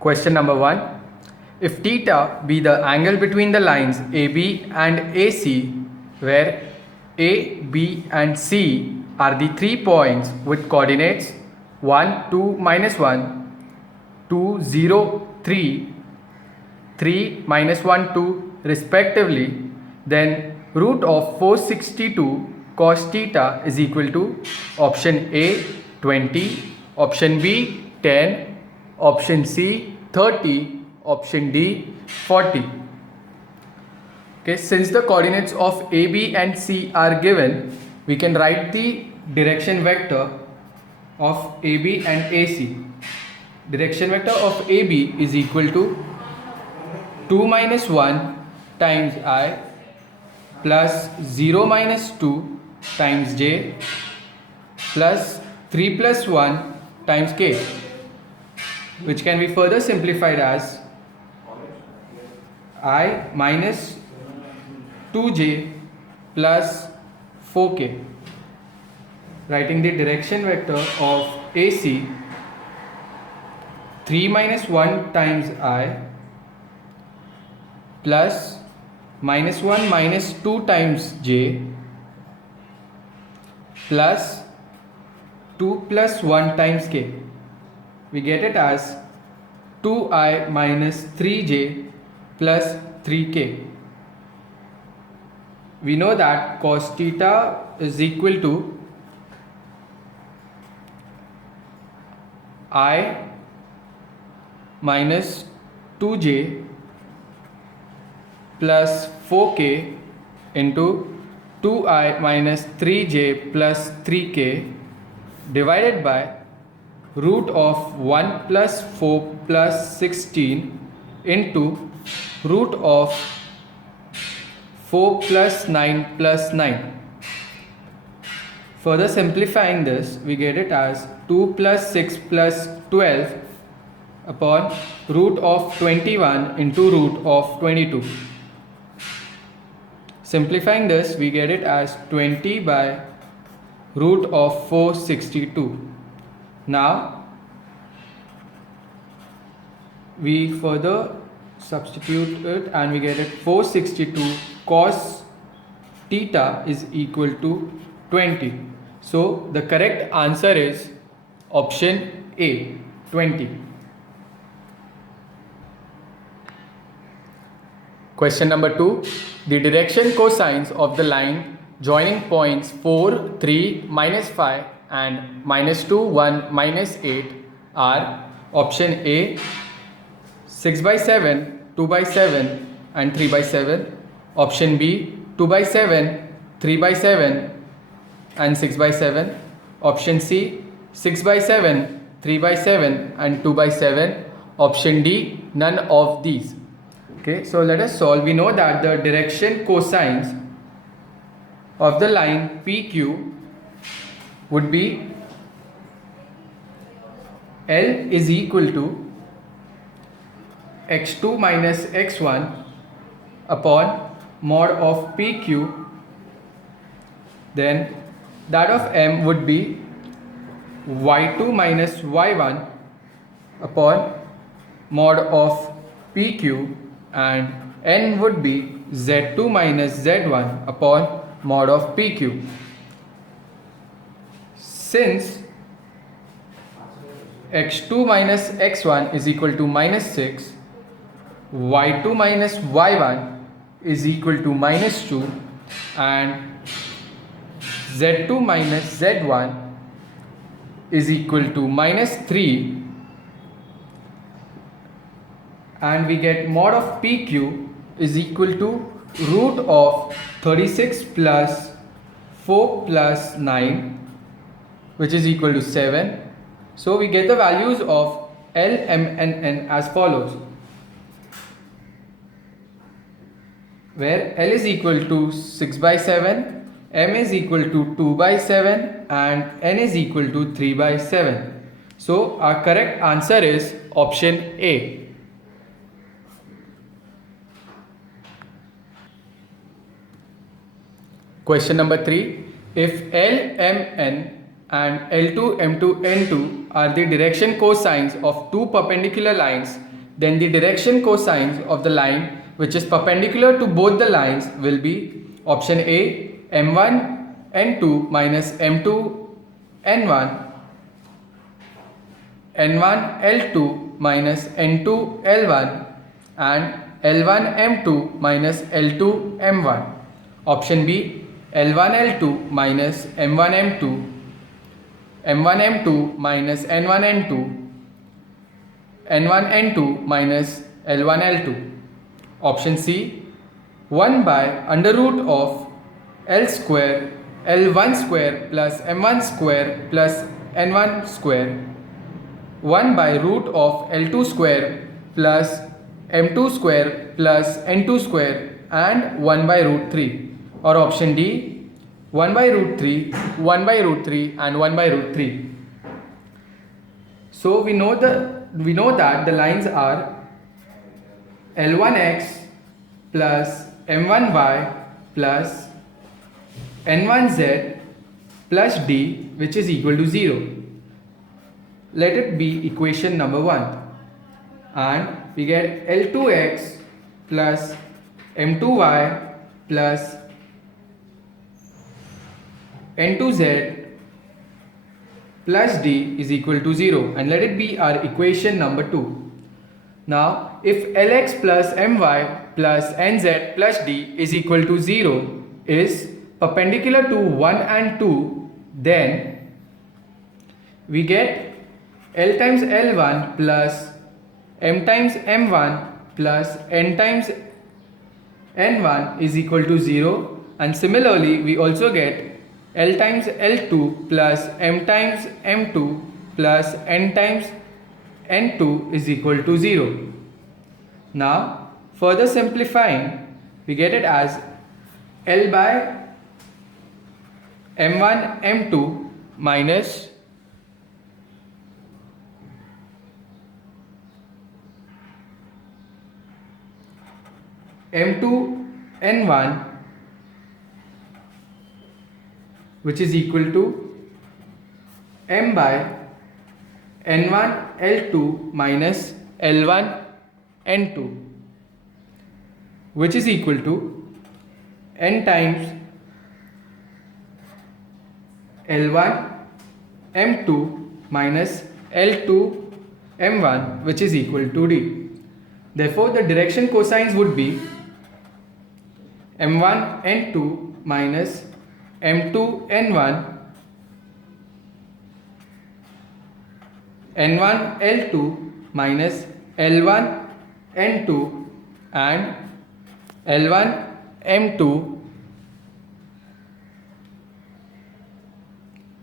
Question number 1. If theta be the angle between the lines AB and AC, where A, B and C are the 3 points with coordinates 1, 2, minus 1, 2, 0, 3, 3, minus 1, 2 respectively, then root of 462 cos theta is equal to option A 20, option B 10, option C 30, option D 40. Okay, since the coordinates of AB and C are given, we can write the direction vector of AB and AC. Direction vector of AB is equal to 2 minus 1 times I plus 0 minus 2 times j plus 3 plus 1 times k, which can be further simplified as I minus 2j plus 4k. Writing the direction vector of AC, 3 minus 1 times I plus minus 1 minus 2 times j plus 2 plus 1 times k. We get it as 2i minus 3j plus 3k. We know that cos theta is equal to I minus 2j plus 4k into 2i minus 3j plus 3k divided by root of 1 plus 4 plus 16 into root of 4 plus 9 plus 9. Further simplifying this, we get it as 2 plus 6 plus 12 upon root of 21 into root of 22. Simplifying this, we get it as 20 by root of 462. Now, we further substitute it and we get it 462 cos theta is equal to 20. So, the correct answer is option A, 20. Question number 2. The direction cosines of the line joining points 4, 3, minus 5 and minus 2, 1, minus 8 are option A 6 by 7, 2 by 7 and 3 by 7, option B 2 by 7, 3 by 7 and 6 by 7, option C 6 by 7, 3 by 7 and 2 by 7, option D none of these. Okay, so let us solve. We know that the direction cosines of the line PQ would be L is equal to x2 minus x1 upon mod of PQ, then that of M would be y2 minus y1 upon mod of PQ, and N would be z2 minus z1 upon mod of PQ. Since x2 minus x1 is equal to minus 6, y2 minus y1 is equal to minus 2 and z2 minus z1 is equal to minus 3, and we get mod of PQ is equal to root of 36 plus 4 plus 9, which is equal to 7. So we get the values of L, M and N as follows, where L is equal to 6 by 7, M is equal to 2 by 7 and N is equal to 3 by 7. So our correct answer is option A. Question number 3. If L, M, N and L2, M2, N2 are the direction cosines of two perpendicular lines then the direction cosines of the line which is perpendicular to both the lines will be option A, m1 n2 minus m2 n1, n1 l2 minus n2 l1, and L1 M2 minus L2 M1. Option B, L1 L2 minus M1 M2, M1 M2 minus N1 N2, N1 N2 minus L1 L2. Option C, 1 by under root of L square L1 square plus M1 square plus N1 square, 1 by root of L2 square plus M2 square plus N2 square, and 1 by root 3. Or option D, 1 by root 3, 1 by root 3 and 1 by root 3. So we know that the lines are L1x plus M1y plus N1z plus D, which is equal to 0. Let it be equation number 1. And we get L2x plus M2y plus N2z plus D is equal to 0, and let it be our equation number 2. Now if Lx plus My plus Nz plus D is equal to 0 is perpendicular to 1 and 2, then we get L times L1 plus M times M1 plus N times N1 is equal to 0, and similarly we also get L times L2 plus M times M2 plus N times N2 is equal to 0. Now further simplifying, we get it as L by M1 M2 minus M2 N1, which is equal to M by N1 L2 minus L1 N2, which is equal to N times L1 M2 minus L2 M1, which is equal to D. Therefore the direction cosines would be M1 N2 minus M2 N1, N1 L2 minus L1 N2, and L1 M2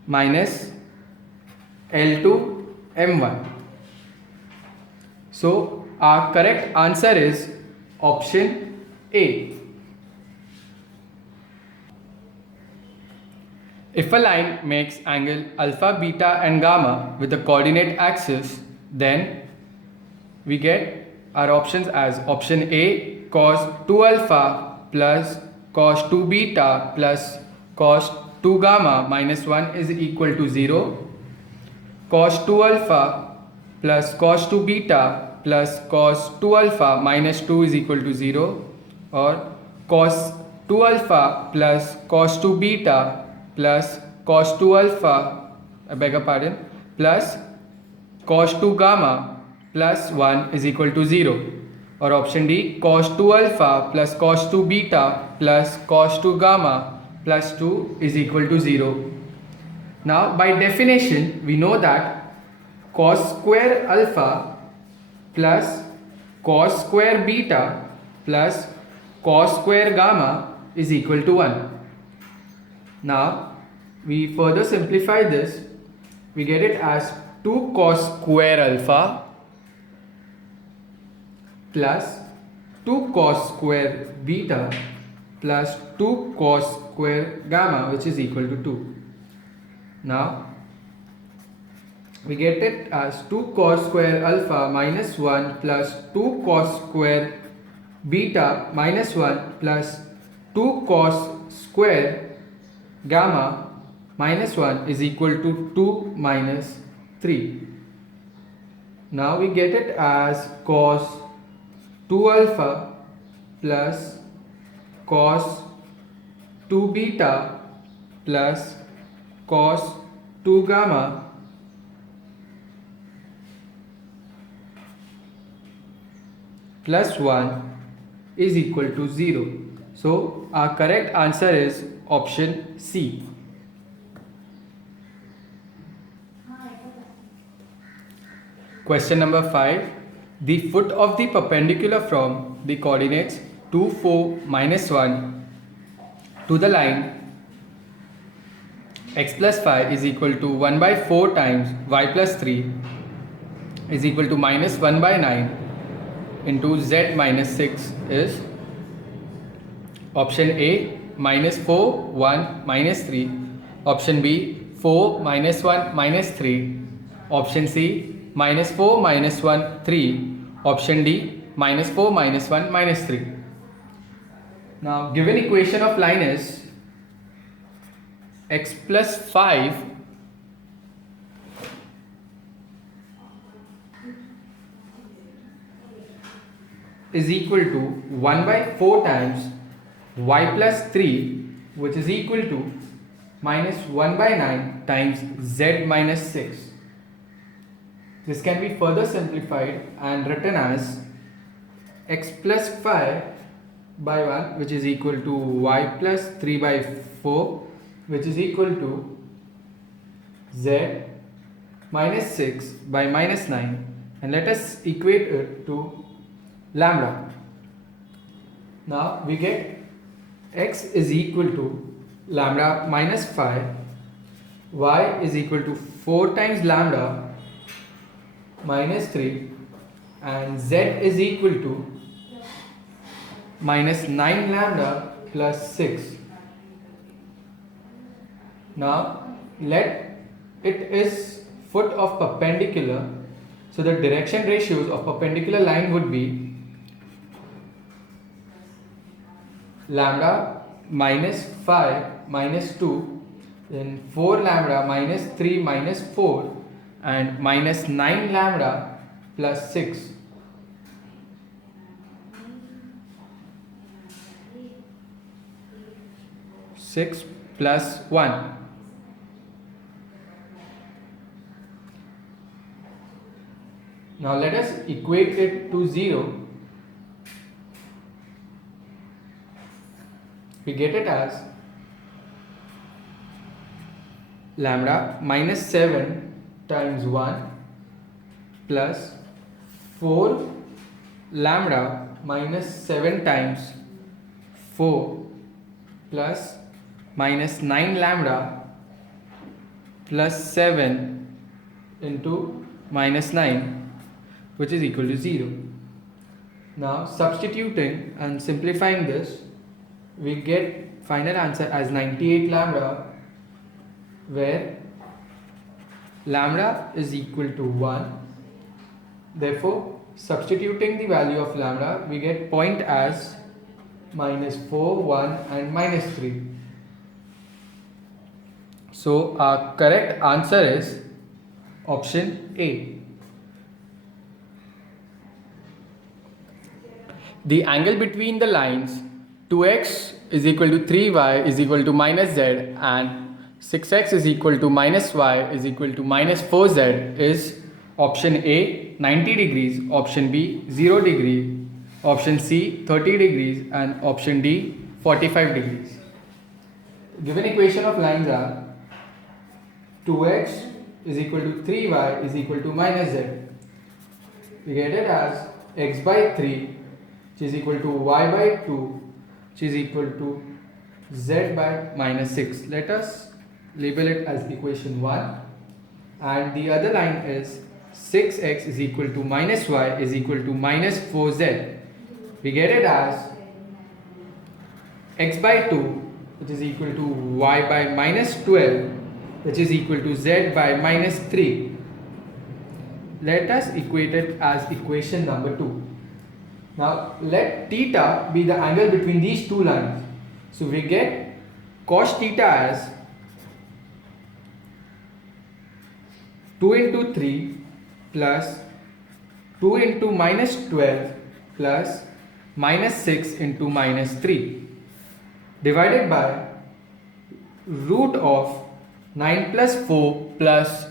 minus L2 M1. So our correct answer is option A. If a line makes angle alpha, beta and gamma with the coordinate axis, then we get our options as option A, cos 2 alpha plus cos 2 beta plus cos 2 gamma minus 1 is equal to 0, cos 2 alpha plus cos 2 beta plus cos 2 alpha minus 2 is equal to 0, or cos 2 alpha plus cos 2 beta plus cos 2 alpha, plus cos 2 gamma plus 1 is equal to 0, or option D, cos 2 alpha plus cos 2 beta plus cos 2 gamma plus 2 is equal to 0. Now by definition we know that cos square alpha plus cos square beta plus cos square gamma is equal to 1. Now we further simplify this, we get it as 2 cos square alpha plus 2 cos square beta plus 2 cos square gamma, which is equal to 2. Now we get it as 2 cos square alpha minus 1 plus 2 cos square beta minus 1 plus 2 cos square gamma minus 1 is equal to 2 minus 3. Now we get it as cos 2 alpha plus cos 2 beta plus cos 2 gamma plus 1 is equal to 0. So our correct answer is option C. Question number 5. The foot of the perpendicular from the coordinates 2, 4, minus 1 to the line x plus 5 is equal to 1 by 4 times y plus 3 is equal to minus 1 by 9 into z minus 6 is option A minus 4, 1, minus 3, option B 4, minus 1, minus 3, option C minus 4, minus 1, 3, option D minus 4, minus 1, minus 3. Now given equation of line is x plus 5 is equal to 1 by 4 times y plus 3, which is equal to minus 1 by 9 times z minus 6. This can be further simplified and written as x plus 5 by 1, which is equal to y plus 3 by 4, which is equal to z minus 6 by minus 9, and let us equate it to lambda. Now we get x is equal to lambda minus 5, y is equal to 4 times lambda minus 3, and z is equal to minus 9 lambda plus 6. Now let it is foot of perpendicular, so the direction ratios of perpendicular line would be lambda minus 5 minus 2, then 4 lambda minus 3 minus 4, and minus 9 lambda plus 6. Six plus 1. Now let us equate it to 0. We get it as lambda minus 7 times 1 plus 4 lambda minus 7 times 4 plus minus 9 lambda plus 7 into minus 9, which is equal to 0. Now substituting and simplifying this, we get final answer as 98 lambda, where lambda is equal to 1. Therefore, substituting the value of lambda, we get point as minus 4, 1 and minus 3. So our correct answer is option A. The angle between the lines 2x is equal to 3y is equal to minus z and 6x is equal to minus y is equal to minus 4z is option A 90 degrees, option B 0 degree, option C 30 degrees and option D 45 degrees. Given equation of lines are 2x is equal to 3y is equal to minus z. We get it as x by 3 which is equal to y by 2 which is equal to z by minus 6. Let us label it as equation 1, and the other line is 6x is equal to minus y is equal to minus 4z. We get it as x by 2 which is equal to y by minus 12 which is equal to z by minus 3. Let us equate it as equation number 2. Now let theta be the angle between these two lines. So we get cos theta as 2 into 3 plus 2 into minus 12 plus minus 6 into minus 3 divided by root of 9 plus 4 plus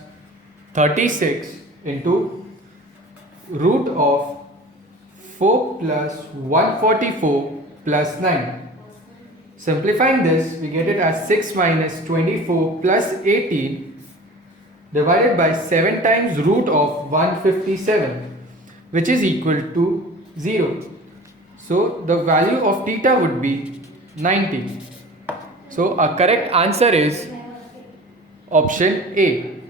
36 into root of 4 plus 144 plus 9. Simplifying this, we get it as 6 minus 24 plus 18 divided by 7 times root of 157, which is equal to 0. So the value of theta would be 90. So our correct answer is option A.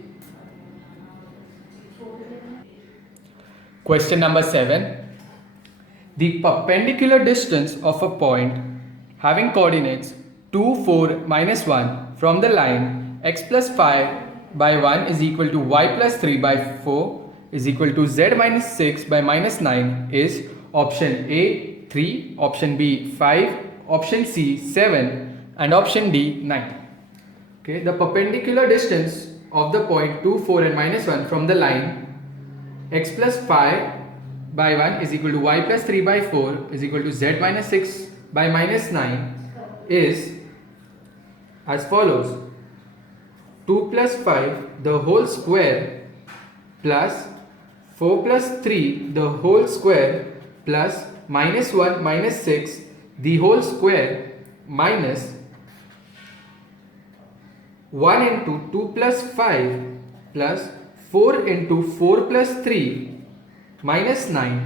Question number 7. The perpendicular distance of a point having coordinates 2, 4, minus 1 from the line x plus 5 by 1 is equal to y plus 3 by 4 is equal to z minus 6 by minus 9 is option A 3, option B 5, option C 7 and option D 9. Okay, the perpendicular distance of the point 2, 4 and minus 1 from the line x plus 5 by 1 is equal to y plus 3 by 4 is equal to z minus 6 by minus 9 is as follows: 2 plus 5 the whole square plus 4 plus 3 the whole square plus minus 1 minus 6 the whole square minus 1 into 2 plus 5 plus 4 into 4 plus 3 minus 9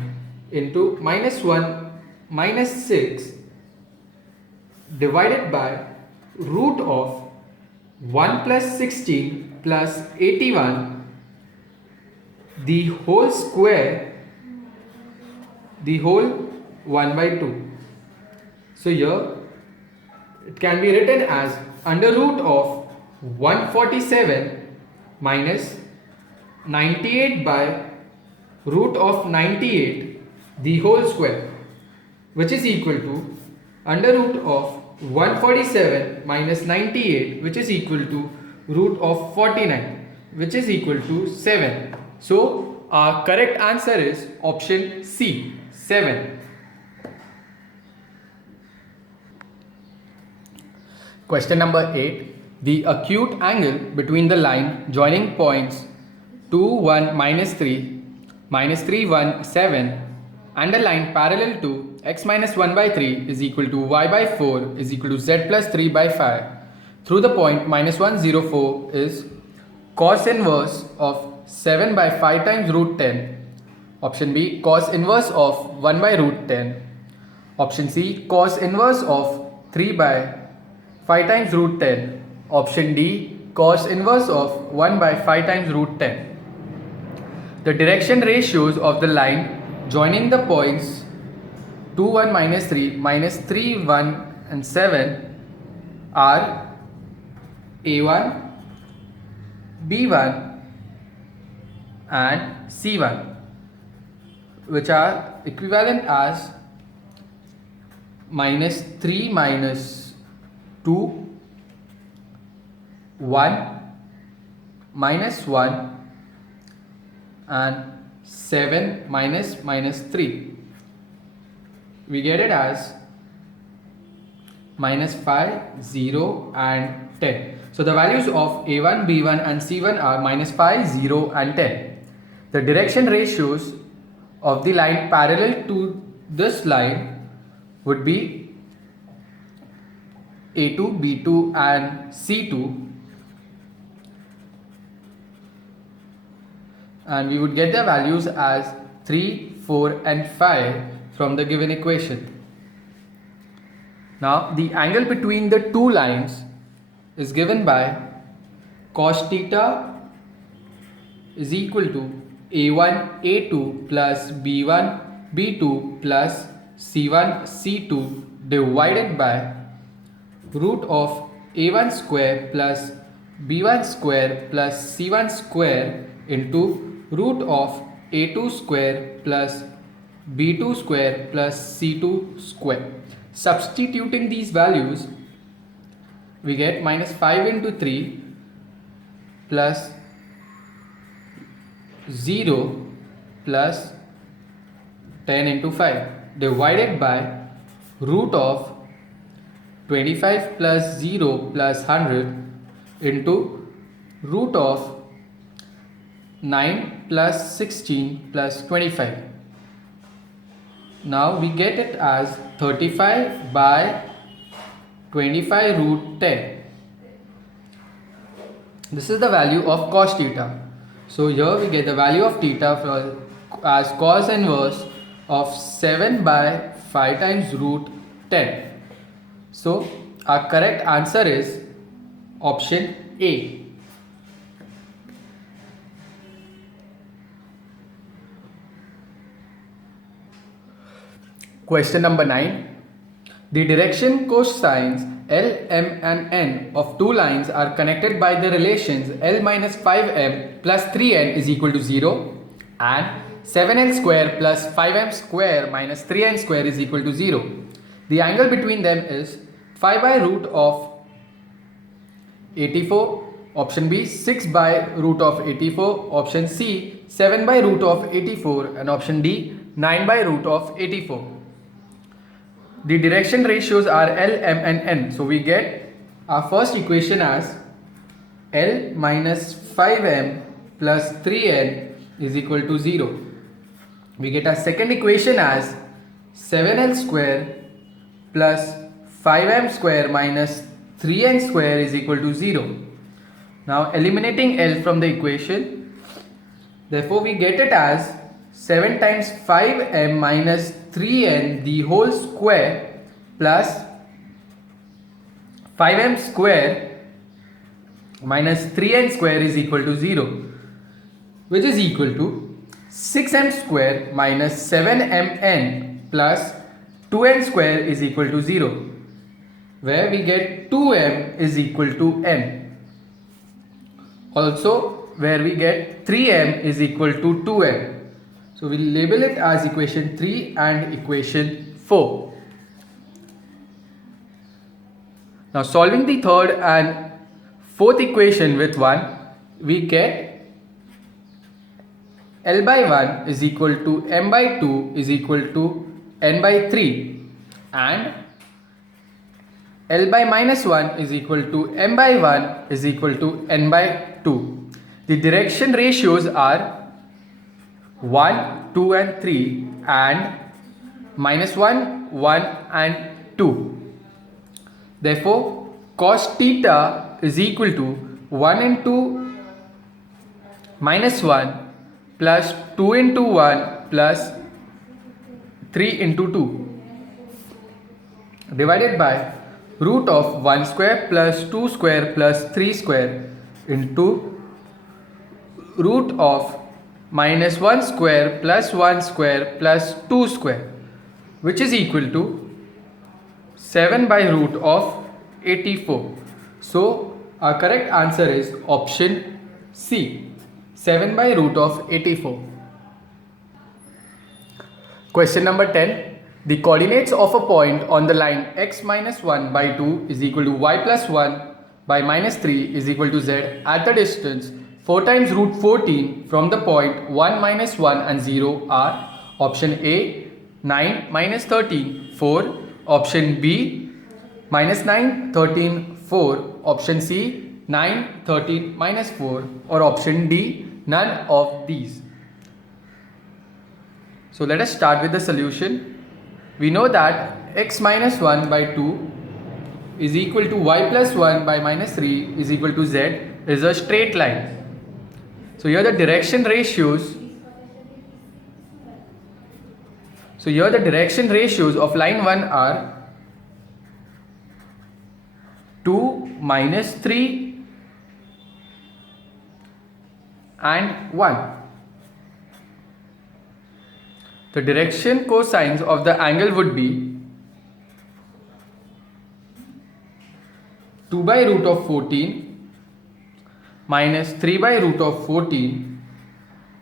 into minus 1 minus 6 divided by root of 1 plus 16 plus 81 the whole square, the whole 1 by 2. So here it can be written as under root of 147 minus 98 by root of 98 the whole square, which is equal to under root of 147 minus 98, which is equal to root of 49, which is equal to 7. So our correct answer is option C 7. Question number 8. The acute angle between the line joining points 2, 1, minus 3, minus 3, 1, 7 and a line parallel to x minus 1 by 3 is equal to y by 4 is equal to z plus 3 by 5 through the point minus 1, 0, 4 is cos inverse of 7 by 5 times root 10. Option B, cos inverse of 1 by root 10. Option C, cos inverse of 3 by 5 times root 10. Option D, cos inverse of 1 by 5 times root 10. The direction ratios of the line joining the points 2, 1, minus 3, minus 3, 1 and 7 are A1, B1 and C1, which are equivalent as minus 3 minus 2, 1 minus 1 and 7 minus minus 3. We get it as minus 5, 0 and 10. So the values of A1, B1 and C1 are minus 5, 0 and 10. The direction ratios of the line parallel to this line would be A2, B2 and C2, and we would get the values as 3, 4 and 5 from the given equation. Now the angle between the two lines is given by cos theta is equal to A1 A2 plus B1 B2 plus C1 C2 divided by root of A1 square plus B1 square plus C1 square into root of A2 square plus B2 square plus C2 square. Substituting these values, we get minus 5 into 3 plus 0 plus 10 into 5 divided by root of 25 plus 0 plus 100 into root of 9 plus 16 plus 25. Now we get it as 35 by 25 root 10. This is the value of cos theta. So here we get the value of theta as cos inverse of 7 by 5 times root 10. So our correct answer is option A. Question number 9. The direction cosines L, M and N of two lines are connected by the relations L minus 5M plus 3N is equal to 0 and 7L square plus 5M square minus 3N square is equal to 0. The angle between them is 5 by root of 84, option B 6 by root of 84, option C 7 by root of 84 and option D 9 by root of 84. The direction ratios are L, M and N. So we get our first equation as L minus 5M plus 3N is equal to 0. We get our second equation as 7L square plus 5M square minus 3N square is equal to 0. Now eliminating L from the equation, therefore we get it as 7 times 5M minus 3N the whole square plus 5M square minus 3N square is equal to 0, which is equal to 6M square minus 7MN plus 2N square is equal to 0, where we get 2M is equal to N. Also where we get 3M is equal to 2N. So we'll label it as equation 3 and equation 4. Now solving the third and fourth equation with 1, we get L by 1 is equal to M by 2 is equal to N by 3 and L by minus 1 is equal to M by 1 is equal to N by 2. The direction ratios are 1, 2 and 3 and minus 1, 1 and 2. Therefore, cos theta is equal to 1 into minus 1 plus 2 into 1 plus 3 into 2 divided by root of 1 square plus 2 square plus 3 square into root of minus 1 square plus 1 square plus 2 square, which is equal to 7 by root of 84. So our correct answer is option C, 7 by root of 84. Question number 10. The coordinates of a point on the line x minus 1 by 2 is equal to y plus 1 by minus 3 is equal to z at the distance 4 times root 14 from the point 1 minus 1 and 0 are option A 9 minus 13 4, option B minus 9 13 4, option C 9 13 minus 4 or option D none of these. So let us start with the solution. We know that x minus 1 by 2 is equal to y plus 1 by minus 3 is equal to z is a straight line. So here the direction ratios of line 1 are 2, minus 3 and 1. The direction cosines of the angle would be 2 by root of 14 minus 3 by root of 14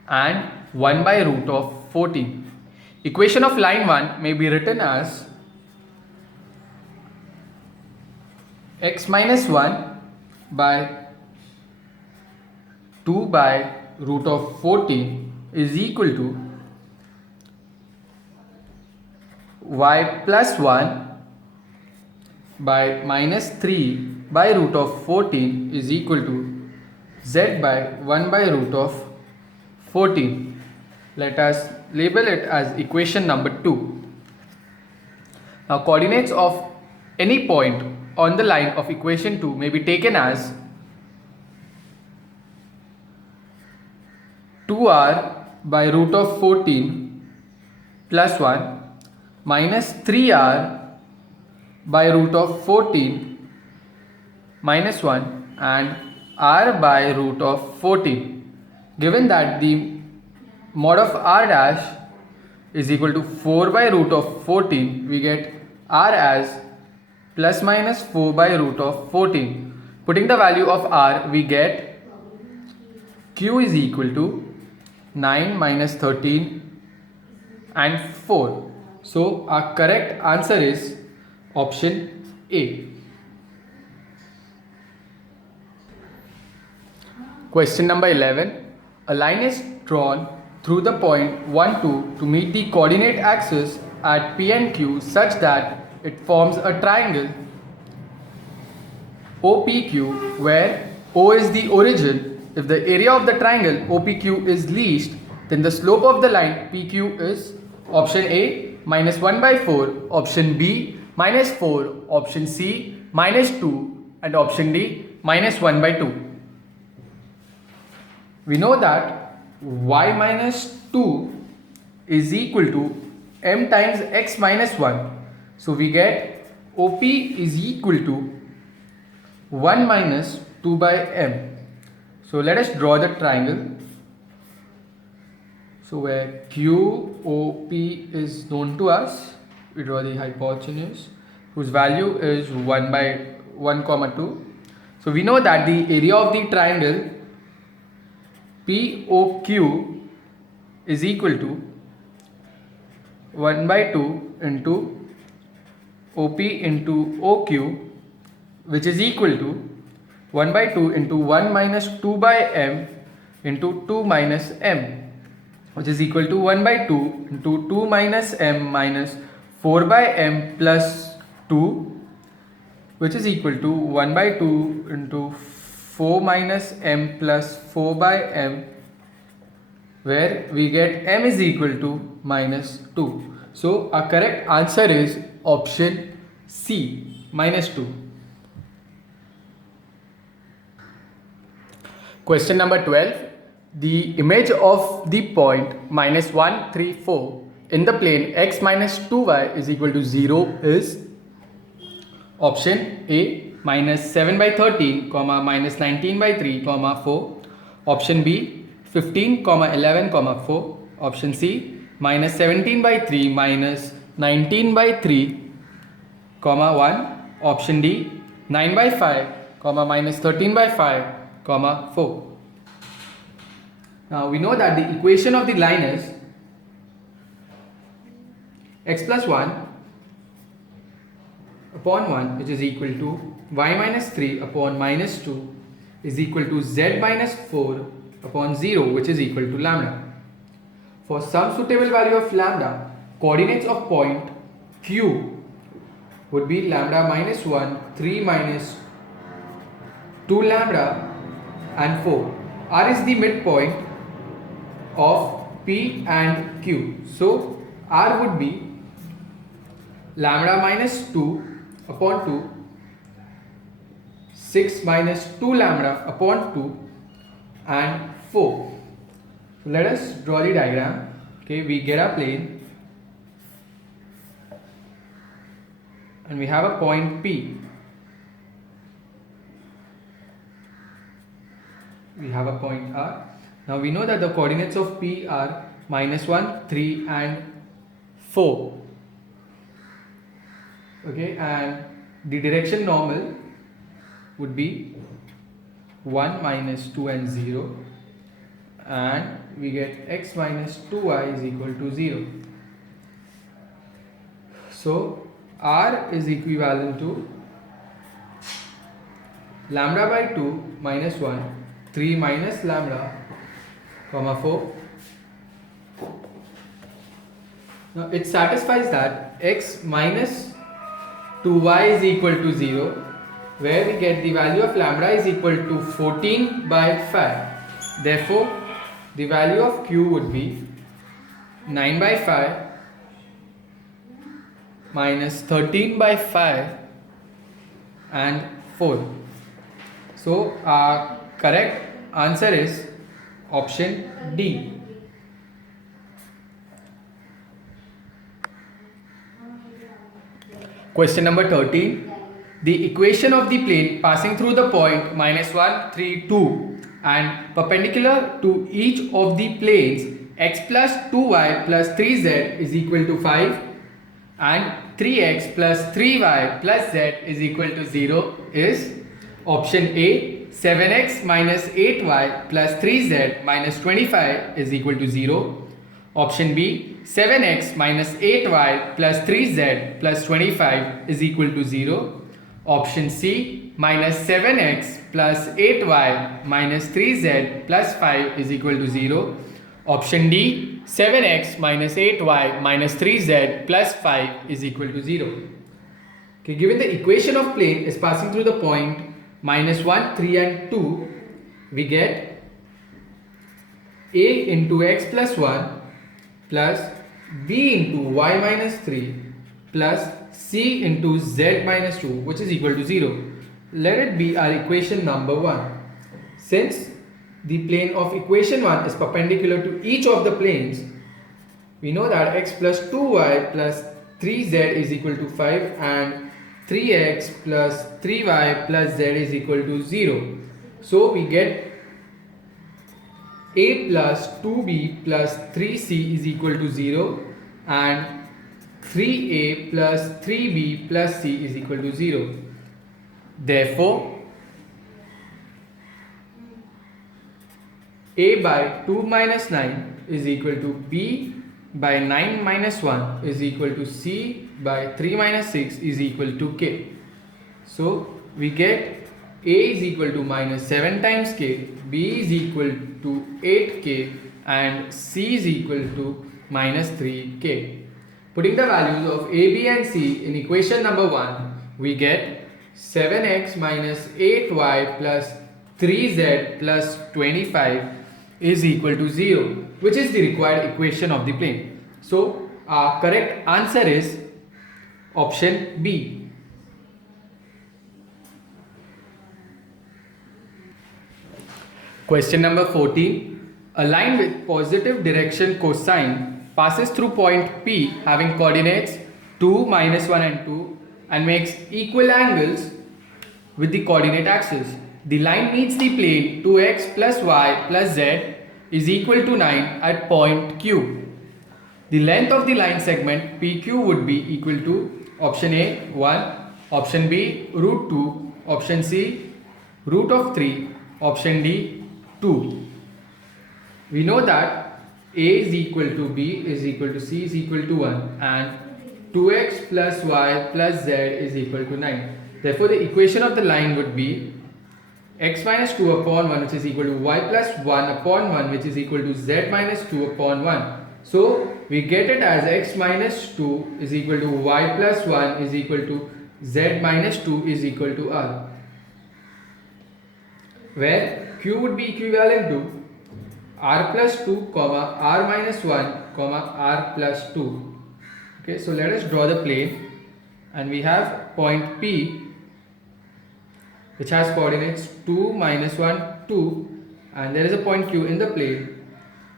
and 1 by root of 14. Equation of line 1 may be written as x minus 1 by 2 by root of 14 is equal to y plus 1 by minus 3 by root of 14 is equal to z by 1 by root of 14. Let us label it as equation number 2. Now coordinates of any point on the line of equation 2 may be taken as 2r by root of 14 plus 1 minus 3r by root of 14 minus 1 and r by root of 14. Given that the mod of r dash is equal to 4 by root of 14, we get r as plus minus 4 by root of 14. Putting the value of r, we get q is equal to 9 minus 13 and 4. So our correct answer is option A. Question number 11. A line is drawn through the point 1, 2 to meet the coordinate axis at P and Q such that it forms a triangle OPQ where O is the origin. If the area of the triangle OPQ is least, then the slope of the line PQ is option A minus 1 by 4, option B minus 4, option C minus 2 and option D minus 1 by 2. We know that y minus 2 is equal to m times x minus 1. So we get OP is equal to 1 minus 2 by m. So let us draw the triangle. So where QOP is known to us, we draw the hypotenuse whose value is 1 by 1 comma 2. So we know that the area of the triangle POQ is equal to 1 by 2 into OP into OQ, which is equal to 1 by 2 into 1 minus 2 by m into 2 minus m, which is equal to 1 by 2 into 2 minus m minus 4 by m plus 2, which is equal to 1 by 2 into 4 minus m plus 4 by m, where we get m is equal to minus 2. So our correct answer is option C, minus 2. Question number 12. The image of the point minus 1, 3, 4 in the plane x minus 2y is equal to 0 is option A minus 7 by 13, comma minus 19 by 3, comma 4. Option B 15, comma 11, comma 4. Option C minus 17 by 3 minus 19 by 3, comma 1. Option D 9 by 5, comma minus 13 by 5, comma 4. Now we know that the equation of the line is x plus 1 upon 1, which is equal to y minus 3 upon minus 2 is equal to z minus 4 upon 0, which is equal to lambda. For some suitable value of lambda, coordinates of point Q would be lambda minus 1, 3 minus 2 lambda and 4. R is the midpoint of P and Q. So R would be lambda minus 2 upon 2, 6 minus 2 lambda upon 2 and 4. So let us draw the diagram. Okay, we get a plane and we have a point P. We have a point R. Now we know that the coordinates of P are minus 1, 3 and 4. Okay, and the direction normal would be 1 minus 2 and 0, and we get x minus 2y is equal to 0. So R is equivalent to lambda by 2 minus 1, 3 minus lambda, comma 4, Now it satisfies that x minus 2y is equal to 0, where we get the value of lambda is equal to 14 by 5. Therefore, the value of q would be 9 by 5 minus 13 by 5 and 4. So our correct answer is option D. Question number 13. The equation of the plane passing through the point minus 1, 3, 2 and perpendicular to each of the planes x plus 2y plus 3z is equal to 5 and 3x plus 3y plus z is equal to 0 is option A, 7x minus 8y plus 3z minus 25 is equal to 0. Option B, 7x minus 8y plus 3z plus 25 is equal to 0. Option C, minus 7x plus 8y minus 3z plus 5 is equal to 0. Option D, 7x minus 8y minus 3z plus 5 is equal to 0. Okay, given the equation of plane is passing through the point minus 1, 3 and 2, we get a into x plus 1 plus b into y minus 3 plus c into z minus 2, which is equal to 0. Let it be our equation number 1. Since the plane of equation 1 is perpendicular to each of the planes, we know that x plus 2y plus 3z is equal to 5 and 3x plus 3y plus z is equal to 0. So we get a plus 2b plus 3c is equal to 0 and 3a plus 3b plus c is equal to 0. Therefore, a by 2 minus 9 is equal to b by 9 minus 1 is equal to c by 3 minus 6 is equal to k. So we get a is equal to minus 7 times k, b is equal to 8k and c is equal to minus 3k. Putting the values of a, b and c in equation number 1, we get 7x minus 8y plus 3z plus 25 is equal to 0, which is the required equation of the plane. So our correct answer is option B. Question number 14. A line with positive direction cosine passes through point P having coordinates 2, minus 1 and 2 and makes equal angles with the coordinate axis. The line meets the plane 2x plus y plus z is equal to 9 at point Q. The length of the line segment PQ would be equal to option A 1, option B root 2, option C root of 3, option D 2. We know that A is equal to B is equal to C is equal to 1 and 2x plus y plus z is equal to 9. Therefore, the equation of the line would be x minus 2 upon 1 which is equal to y plus 1 upon 1 which is equal to z minus 2 upon 1. So we get it as x minus 2 is equal to y plus 1 is equal to z minus 2 is equal to r, where q would be equivalent to r plus 2 comma r minus 1 comma r plus 2. Okay, so let us draw the plane and we have point P which has coordinates 2, minus 1, 2 and there is a point Q in the plane.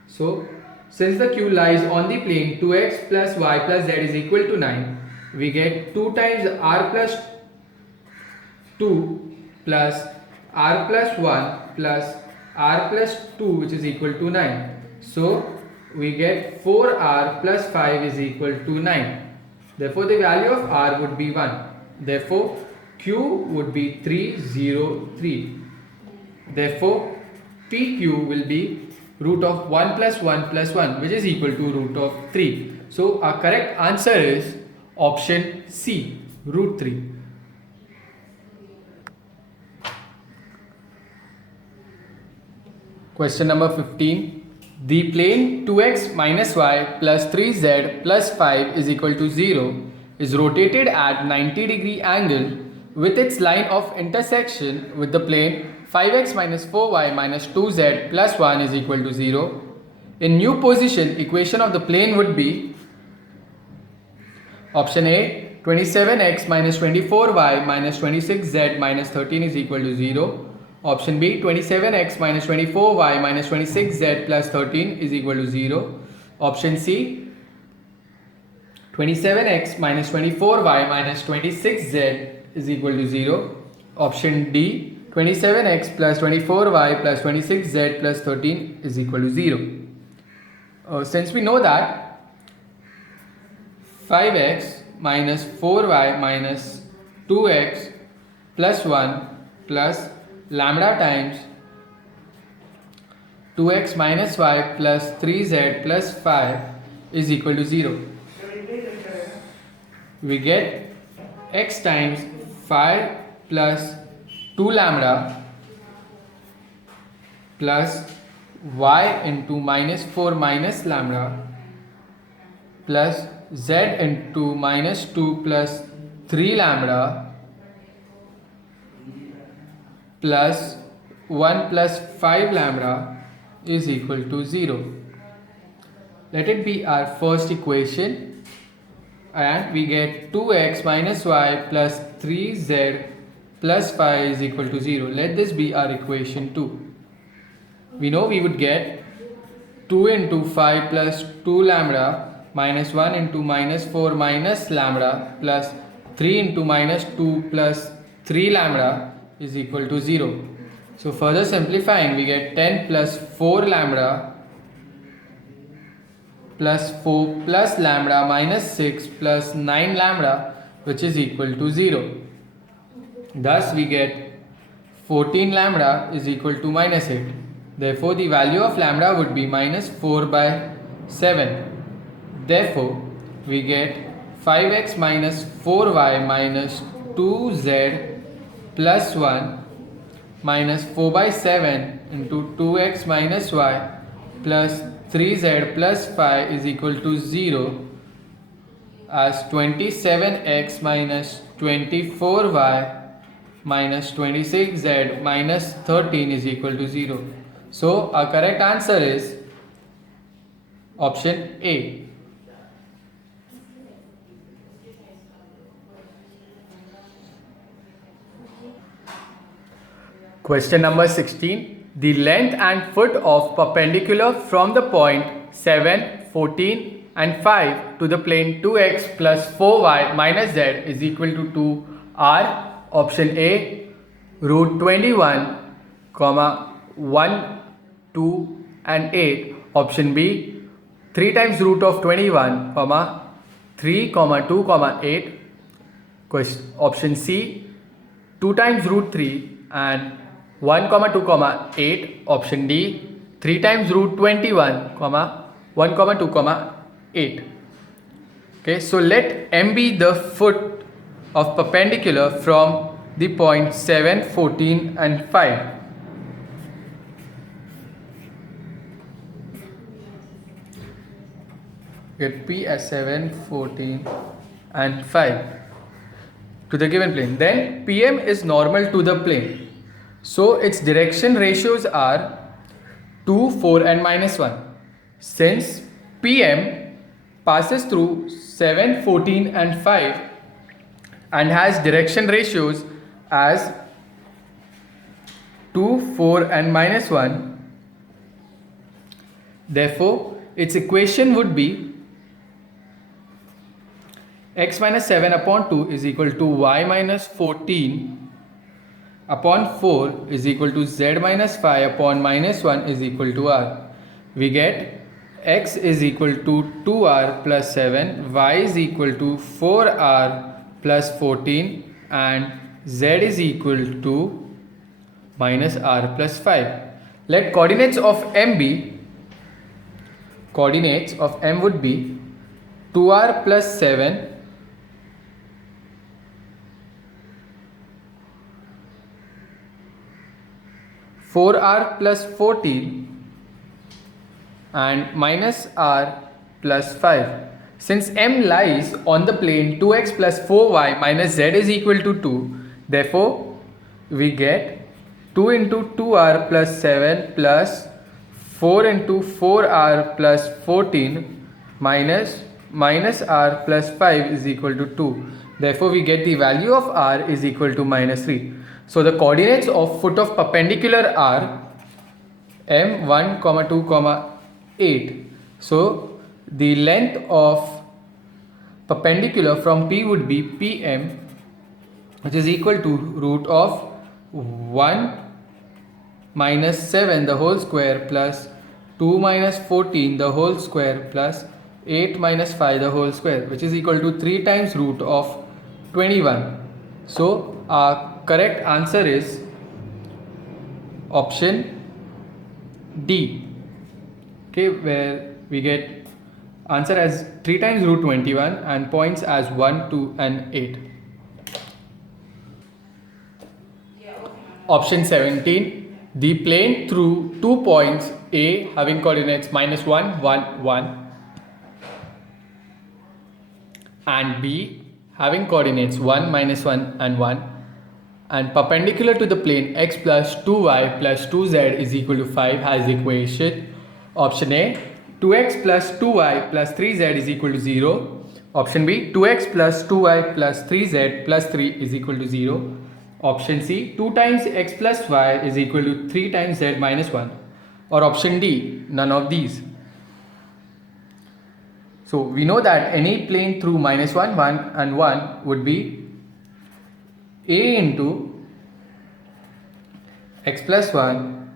So since the Q lies on the plane 2x plus y plus z is equal to 9, we get 2 times r plus 2 plus r plus 1 plus r plus 2 which is equal to 9. So we get 4r plus 5 is equal to 9. Therefore the value of r would be 1. Therefore Q would be 303. Therefore PQ will be root of 1 plus 1 plus 1 which is equal to root of 3. So our correct answer is option C, root 3. Question number 15. The plane 2x minus y plus 3z plus 5 is equal to 0 is rotated at 90-degree angle with its line of intersection with the plane 5x minus 4y minus 2z plus 1 is equal to 0. In new position, equation of the plane would be option A, 27x minus 24y minus 26z minus 13 is equal to 0. Option B, 27x minus 24y minus 26z plus 13 is equal to 0. Option C, 27x minus 24y minus 26z is equal to 0. Option D, 27x plus 24y plus 26z plus 13 is equal to 0. Since we know that 5x minus 4y minus 2x plus 1 plus lambda times 2x minus y plus 3z plus 5 is equal to 0. We get x times 5 plus 2 lambda plus y into minus 4 minus lambda plus z into minus 2 plus 3 lambda plus 1 plus 5 lambda is equal to 0. Let it be our first equation, and we get 2x minus y plus 3z plus 5 is equal to 0. Let this be our equation 2. We know we would get 2 into 5 plus 2 lambda minus 1 into minus 4 minus lambda plus 3 into minus 2 plus 3 lambda is equal to 0. So further simplifying, we get 10 plus 4 lambda plus 4 plus lambda minus 6 plus 9 lambda, which is equal to 0. Thus we get 14 lambda is equal to minus 8. Therefore the value of lambda would be minus 4 by 7. Therefore we get 5x minus 4y minus 2z plus 1 minus 4 by 7 into 2x minus y plus 3z plus 5 is equal to 0, as 27x minus 24y minus 26z minus 13 is equal to 0. So our correct answer is option A. Question number 16. The length and foot of perpendicular from the point 7, 14 and 5 to the plane 2x plus 4y minus z is equal to 2 are option A, root 21, 1, 2 and 8. Option B, 3 times root of 21, 3, 2, 8. Option C, 2 times root 3 and 1, 2, 8. Option D, 3 times root 21, 1, 2, 8. Okay, so let M be the foot of perpendicular from the point 7, 14 and 5. Get P as 7, 14 and 5 to the given plane. Then PM is normal to the plane. So its direction ratios are 2, 4 and minus 1. Since PM passes through 7, 14 and 5 and has direction ratios as 2, 4 and minus 1, therefore its equation would be x minus 7 upon 2 is equal to y minus 14 upon 4 is equal to z minus 5 upon minus 1 is equal to r. We get x is equal to 2r plus 7, y is equal to 4r plus 14 and z is equal to minus r plus 5. Let coordinates of M be, coordinates of M would be 2r plus 7, 4r plus 14 and minus r plus 5. Since m lies on the plane 2x plus 4y minus z is equal to 2, therefore we get 2 into 2r plus 7 plus 4 into 4r plus 14 minus r plus 5 is equal to 2. Therefore we get the value of r is equal to minus 3. So the coordinates of foot of perpendicular are m1, 2, 8. So the length of perpendicular from P would be PM, which is equal to root of 1 minus 7 the whole square plus 2 minus 14 the whole square plus 8 minus 5 the whole square, which is equal to 3 times root of 21. So our correct answer is option D. Okay, where we get answer as 3 times root 21 and points as 1, 2 and 8. Option 17. The plane through 2 points A having coordinates minus 1, 1, 1 and B having coordinates 1, minus 1 and 1 and perpendicular to the plane x plus 2y plus 2z is equal to 5 has the equation. Option A, 2x plus 2y plus 3z is equal to 0. Option B, 2x plus 2y plus 3z plus 3 is equal to 0. Option C, 2 times x plus y is equal to 3 times z minus 1. Or option D, none of these. So we know that any plane through minus 1, 1 and 1 would be A into x plus 1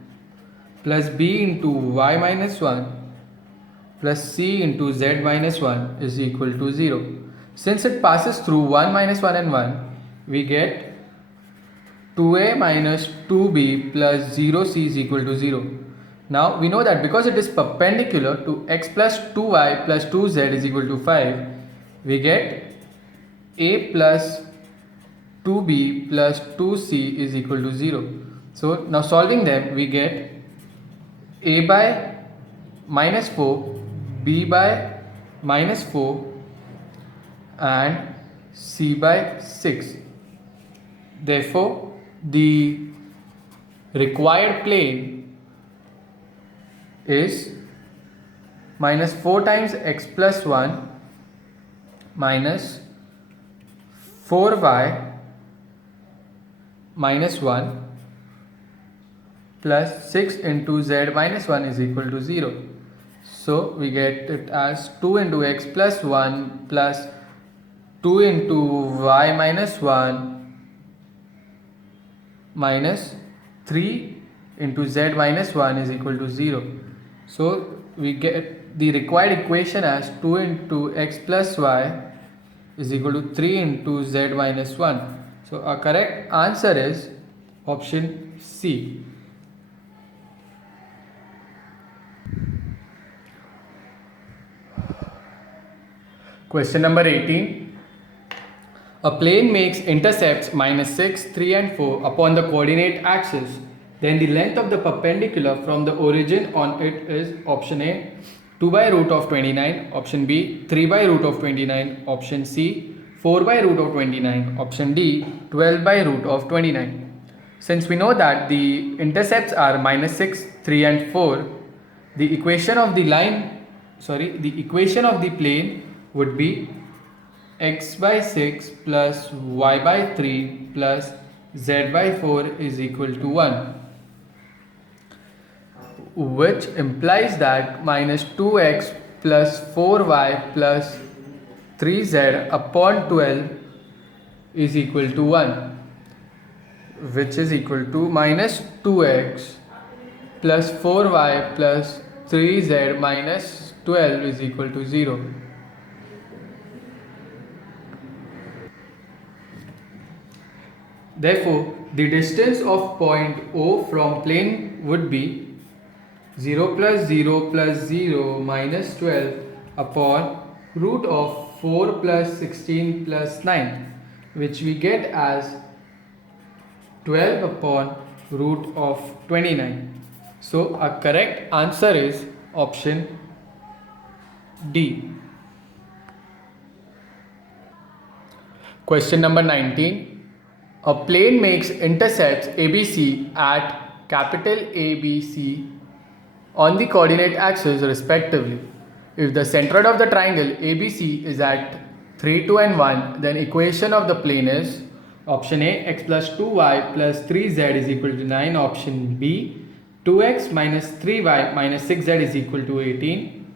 plus B into y minus 1 plus C into z minus 1 is equal to 0. Since it passes through 1 minus 1 and 1, we get 2a minus 2b plus 0c is equal to 0. Now we know that because it is perpendicular to x plus 2y plus 2z is equal to 5, we get a plus 2b plus 2c is equal to 0. So now solving them, we get a by minus 4, b by minus 4 and c by 6. Therefore the required plane is minus 4 times x plus 1 minus 4y minus 1 plus 6 into z minus 1 is equal to 0. So we get it as 2 into x plus 1 plus 2 into y minus 1 minus 3 into z minus 1 is equal to 0. So we get the required equation as 2 into x plus y is equal to 3 into z minus 1. So our correct answer is option C. Question number 18. A plane makes intercepts minus 6, 3 and 4 upon the coordinate axis. Then the length of the perpendicular from the origin on it is option A, 2 by root of 29, option B, 3 by root of 29, option C, 4 by root of 29, option D, 12 by root of 29. Since we know that the intercepts are minus 6, 3 and 4, the equation of the plane would be x by 6 plus y by 3 plus z by 4 is equal to 1, which implies that minus 2x plus 4y plus 3z upon 12 is equal to 1, which is equal to minus 2x plus 4y plus 3z minus 12 is equal to 0. Therefore, the distance of point O from plane would be 0 plus 0 plus 0 minus 12 upon root of 4 plus 16 plus 9, which we get as 12 upon root of 29. So our correct answer is Option D. Question number 19. A plane makes intercepts ABC at capital ABC on the coordinate axes respectively. If the centroid of the triangle ABC is at 3, 2 and 1, then equation of the plane is option A, x plus 2y plus 3z is equal to 9. Option B, 2x minus 3y minus 6z is equal to 18.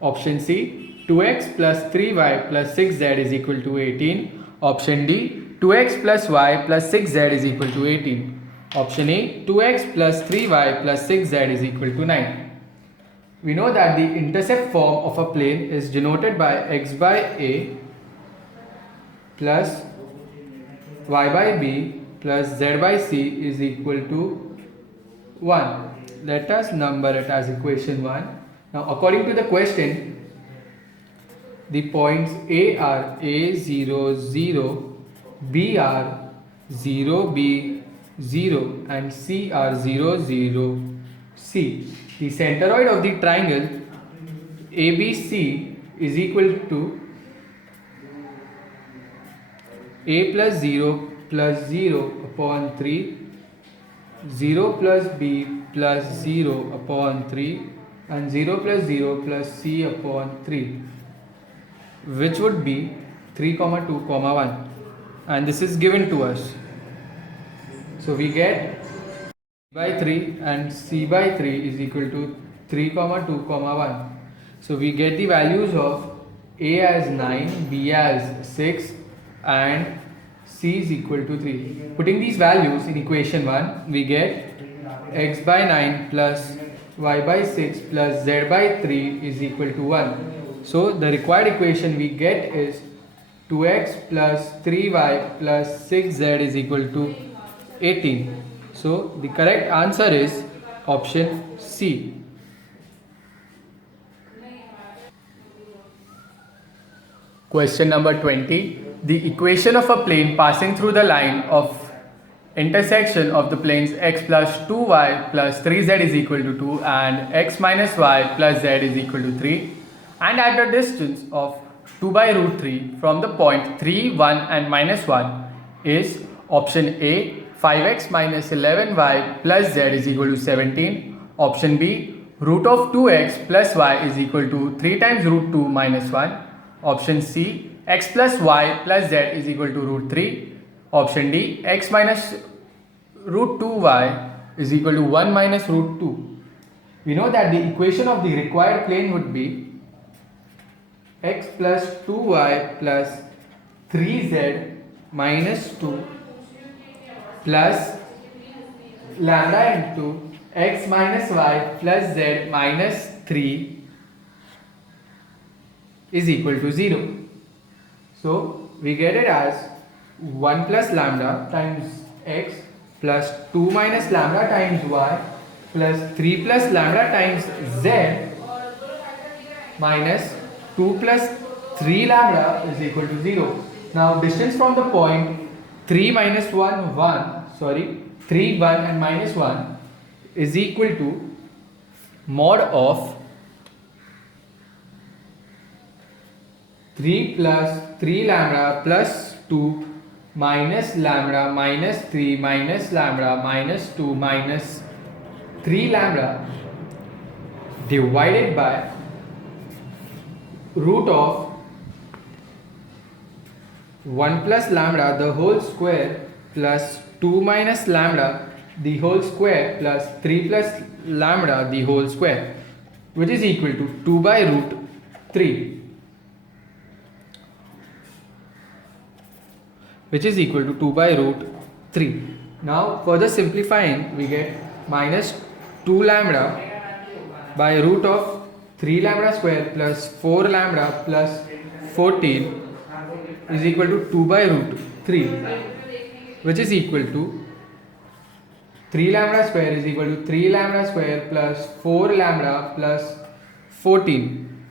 Option C, 2x plus 3y plus 6z is equal to 18. Option D, 2x plus y plus 6z is equal to 18. Option A, 2x plus 3y plus 6z is equal to 9. We know that the intercept form of a plane is denoted by x by A plus y by B plus z by C is equal to 1. Let us number it as equation 1. Now according to the question, the points A are A0, 0, B are 0, B, 0 and C are 0, 0, C. The centroid of the triangle ABC is equal to A plus 0 plus 0 upon 3, 0 plus B plus 0 upon 3 and 0 plus 0 plus C upon 3, which would be 3, 2, 1, and this is given to us. So we get by 3 and C by 3 is equal to 3, 2, 1. So we get the values of A as 9, B as 6 and C is equal to 3. Putting these values in equation 1, we get x by 9 plus y by 6 plus z by 3 is equal to 1. So the required equation we get is 2x plus 3y plus 6z is equal to 18. So the correct answer is option C. Question number 20. The equation of a plane passing through the line of intersection of the planes x plus 2y plus 3z is equal to 2 and x minus y plus z is equal to 3 and at a distance of 2 by root 3 from the point 3, 1 and minus 1 is option A, 5x minus 11y plus z is equal to 17. Option B, root of 2x plus y is equal to 3 times root 2 minus 1. Option C, x plus y plus z is equal to root 3. Option D, x minus root 2y is equal to 1 minus root 2. We know that the equation of the required plane would be x plus 2y plus 3z minus 2 plus lambda into x minus y plus z minus 3 is equal to 0. So we get it as 1 plus lambda times x plus 2 minus lambda times y plus 3 plus lambda times z minus 2 plus 3 lambda is equal to 0. Now distance from the point 3 minus 1, 3, 1 and minus 1 is equal to mod of 3 plus 3 lambda plus 2 minus lambda minus 3 minus lambda minus 2 minus 3 lambda divided by root of 1 plus lambda the whole square plus 2 minus lambda the whole square plus 3 plus lambda the whole square, which is equal to 2 by root 3, which is equal to 2 by root 3. Now further simplifying, we get minus 2 lambda by root of 3 lambda square plus 4 lambda plus 14 is equal to 2 by root 3, which is equal to 3 lambda square is equal to 3 lambda square plus 4 lambda plus 14,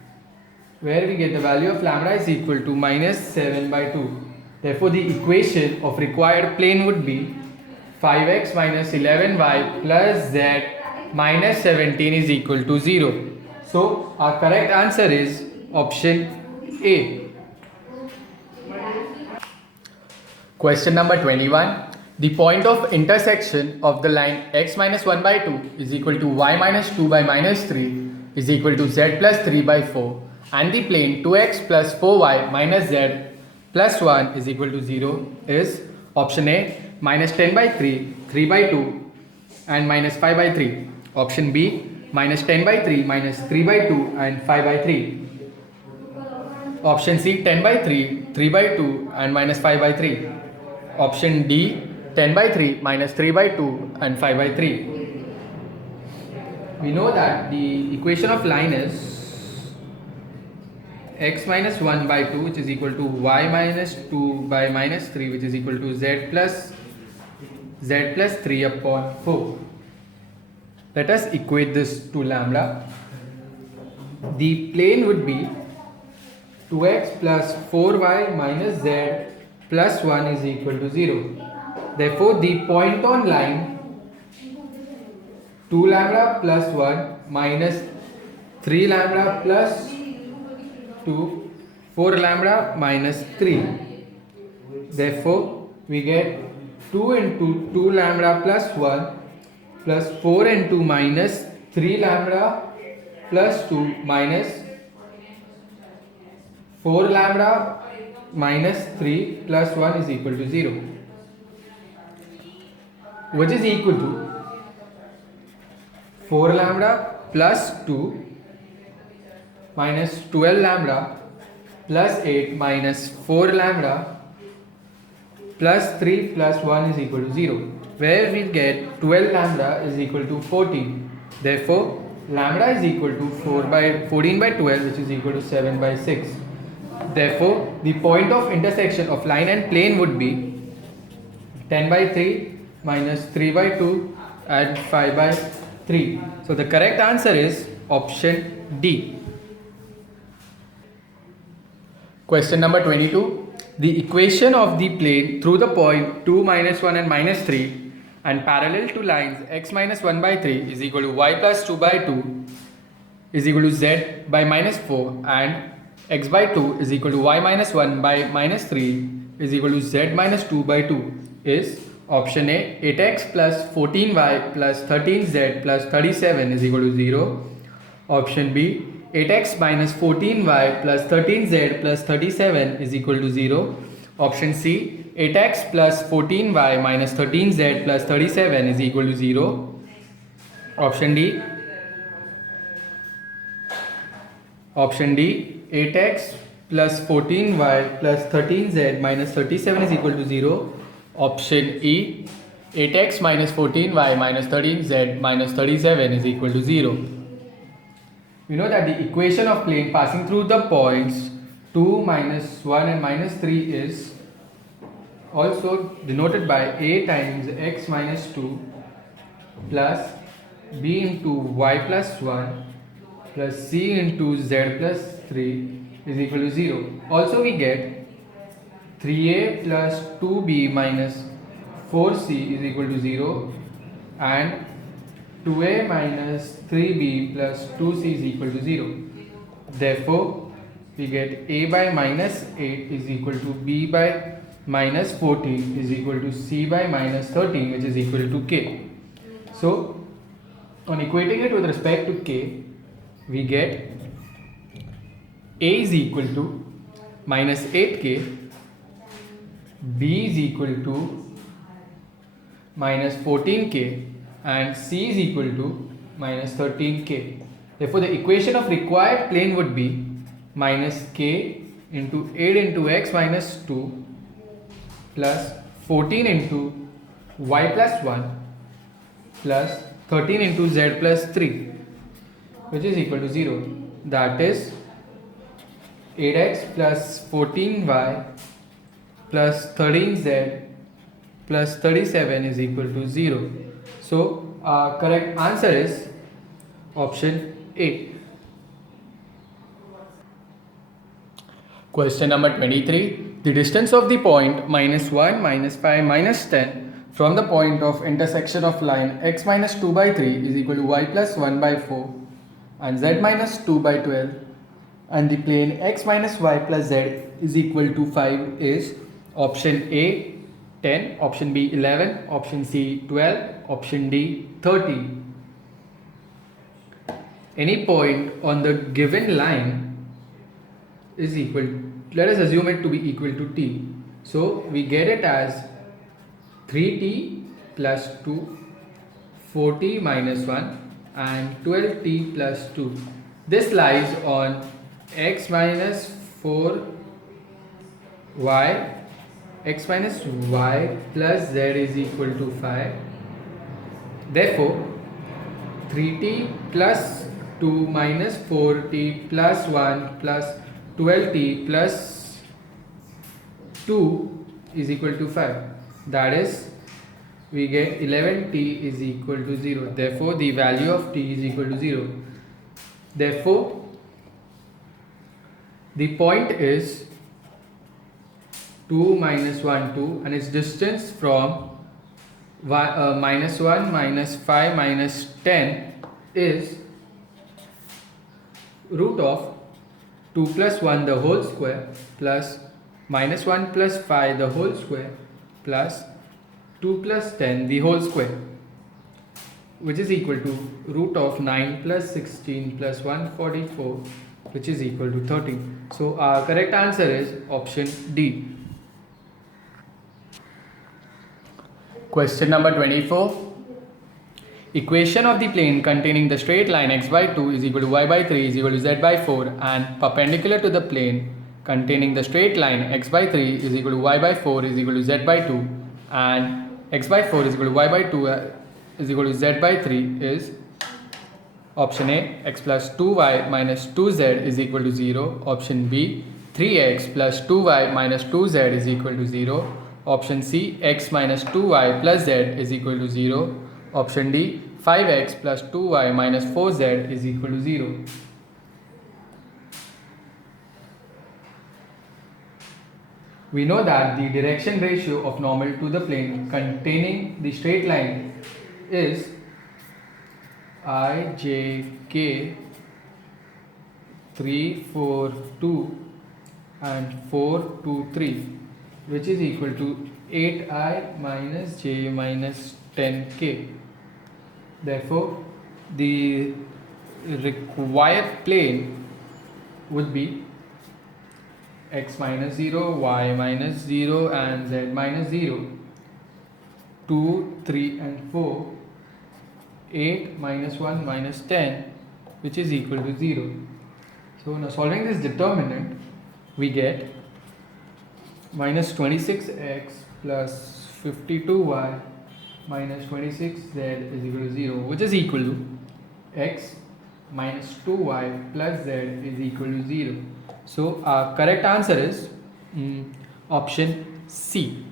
where we get the value of lambda is equal to minus 7 by 2. Therefore the equation of required plane would be 5x minus 11y plus z minus 17 is equal to 0. So our correct answer is option A. Question number 21. The point of intersection of the line x minus 1 by 2 is equal to y minus 2 by minus 3 is equal to z plus 3 by 4 and the plane 2x plus 4y minus z plus 1 is equal to 0 is option A minus 10 by 3, 3 by 2 and minus 5 by 3. Option B minus 10 by 3 minus 3 by 2 and 5 by 3. Option C 10 by 3, 3 by 2 and minus 5 by 3. Option D 10 by 3 minus 3 by 2 and 5 by 3. We know that the equation of line is x minus 1 by 2 which is equal to y minus 2 by minus 3 which is equal to z plus 3 upon 4. Let us equate this to lambda. The plane would be 2x plus 4y minus z plus 1 is equal to 0. Therefore, the point on line 2 lambda plus 1 minus 3 lambda plus 2, 4 lambda minus 3. Therefore, we get 2 into 2 lambda plus 1 plus 4 into minus 3 lambda plus 2 minus 4 lambda minus 3 plus 1 is equal to 0, which is equal to 4 lambda plus 2 minus 12 lambda plus 8 minus 4 lambda plus 3 plus 1 is equal to 0, where we get 12 lambda is equal to 14. Therefore, lambda is equal to 14 by 12 which is equal to 7 by 6. Therefore, the point of intersection of line and plane would be 10 by 3 minus 3 by 2 and 5 by 3. So the correct answer is option D. Question number 22. The equation of the plane through the point 2 minus 1 and minus 3 and parallel to lines x minus 1 by 3 is equal to y plus 2 by 2 is equal to z by minus 4 and x by 2 is equal to y minus 1 by minus 3 is equal to z minus 2 by 2 is option A 8x plus 14y plus 13z plus 37 is equal to 0. Option B 8x minus 14y plus 13z plus 37 is equal to 0. Option C 8x plus 14y minus 13z plus 37 is equal to 0. Option D 8x plus 14y plus 13z minus 37 is equal to 0. Option E 8x minus 14y minus 13z minus 37 is equal to 0. We know that the equation of plane passing through the points 2, minus 1 and minus 3 is also denoted by A times x minus 2 plus B into y plus 1 plus C into z plus 3 is equal to 0. Also we get 3a plus 2b minus 4c is equal to 0 and 2a minus 3b plus 2c is equal to 0. Therefore, we get a by minus 8 is equal to b by minus 14 is equal to c by minus 13 which is equal to k. So, on equating it with respect to k, we get a is equal to minus 8k, b is equal to minus 14k and c is equal to minus 13k. Therefore, the equation of required plane would be minus k into 8 into x minus 2 plus 14 into y plus 1 plus 13 into z plus 3 which is equal to 0. That is 8x plus 14y plus 13z plus 37 is equal to 0. So, our correct answer is option A. Question number 23. The distance of the point minus 1, minus 5, minus 10 from the point of intersection of line x minus 2 by 3 is equal to y plus 1 by 4 and z minus 2 by 12, and the plane x minus y plus z is equal to 5 is option A 10, option B 11, option C 12, option D 30. Any point on the given line is equal, let us assume it to be equal to t. So we get it as 3t plus 2, 4t minus 1 and 12t plus 2. This lies on x minus 4y, x minus y plus z is equal to 5. Therefore, 3t plus 2 minus 4t plus 1 plus 12t plus 2 is equal to 5. That is, we get 11t is equal to 0. Therefore, the value of t is equal to 0. Therefore, the point is 2 minus 1 2 and its distance from minus 1 minus 5 minus 10 is root of 2 plus 1 the whole square plus minus 1 plus 5 the whole square plus 2 plus 10 the whole square, which is equal to root of 9 plus 16 plus 144, which is equal to 30. So our correct answer is option D. Question number 24. Equation of the plane containing the straight line x by 2 is equal to y by 3 is equal to z by 4 and perpendicular to the plane containing the straight line x by 3 is equal to y by 4 is equal to z by 2 and x by 4 is equal to y by 2 is equal to z by 3 is option A, x plus 2y minus 2z is equal to 0, option B, 3x plus 2y minus 2z is equal to 0, option C, x minus 2y plus z is equal to 0, option D, 5x plus 2y minus 4z is equal to 0. We know that the direction ratio of normal to the plane containing the straight line is IJK 3, 4, 2 and 4, 2, 3, which is equal to 8I minus J minus 10K. Therefore, the required plane would be x minus 0, y minus 0 and z minus 0, 2, 3 and 4, 8 minus 1 minus 10, which is equal to 0. So now solving this determinant, we get minus 26x plus 52y minus 26z is equal to 0, which is equal to x minus 2y plus z is equal to 0. So our correct answer is option C.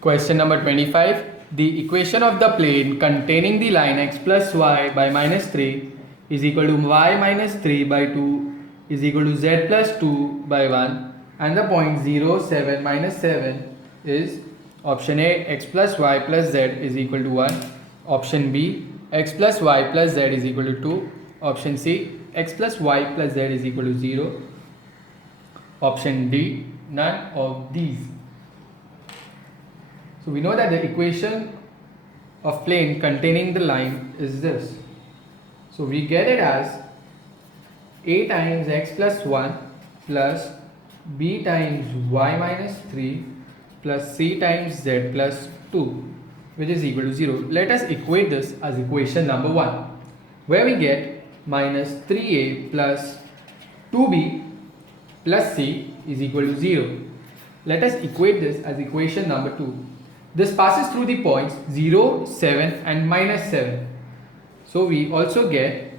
Question number 25. The equation of the plane containing the line x plus y by minus 3 is equal to y minus 3 by 2 is equal to z plus 2 by 1 and the point 0, 7 minus 7 is option A, x plus y plus z is equal to 1, option B, x plus y plus z is equal to 2, option C, x plus y plus z is equal to 0, option D, none of these. So we know that the equation of plane containing the line is this. So we get it as A times x plus 1 plus B times y minus 3 plus C times z plus 2, which is equal to 0. Let us equate this as equation number 1, where we get minus 3a plus 2b plus c is equal to 0. Let us equate this as equation number 2. This passes through the points 0, 7 and minus 7. So we also get